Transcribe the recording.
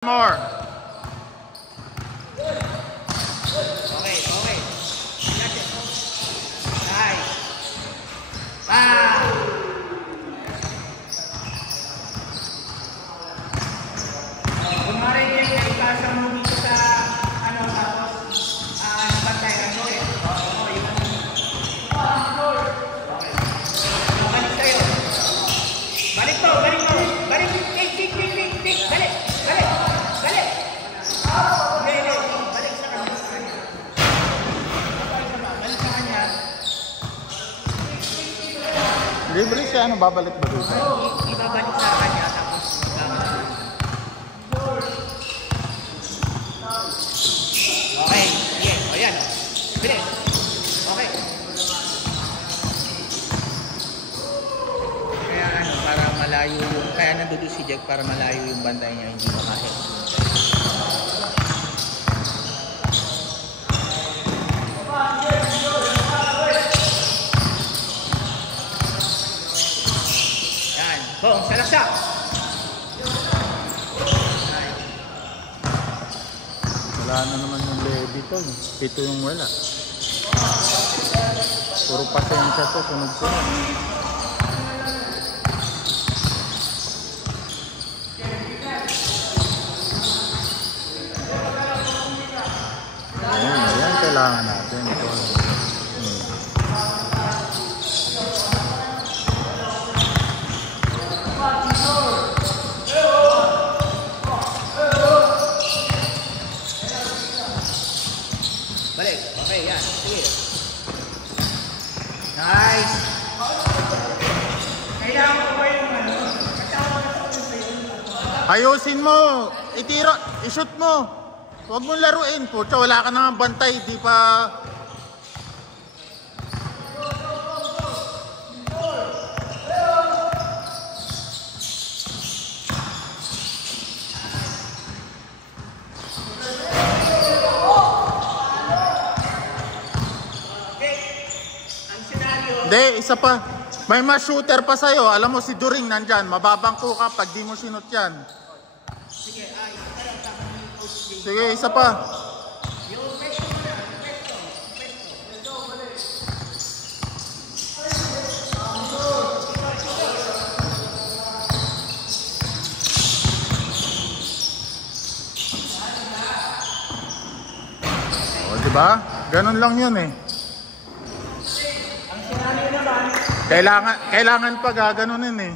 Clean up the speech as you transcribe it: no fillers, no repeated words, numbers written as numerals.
More. Okay. Nice. Kumari yung naipasa mo dito sa ano tapos bantay na to eh. Balik tayo. Balik to. Balik. Tik. Balik. Balik sa kanya. Libre siya, ano, babalik ba dito? Ibabalik sa kanya tapos okay, sige, o yan. Bilis. Okay. Kaya ano, para malayo yung, kaya nandoon si Jack para malayo yung bantay niya, hindi makahit. Yan, boom, salaksak. Wala na naman yung lady to. Ito yung wala. Puro pasensya to, sunod-sunod. Ayan, kailangan natin. Balik. Okay, yan. Sige. Nice. Kailangan ko ba yung ano? Ayusin mo! Itira! I-shoot mo! Huwag mong laruin. Pucha, wala ka nang bantay. Di pa... Hindi, isa pa. May mas shooter pa sa'yo. Alam mo si During nandyan. Mababangko ka pag di mo sinot yan. Sige, isa pa. O, diba? Ganun lang yun eh. Kailangan pa gaganunin eh.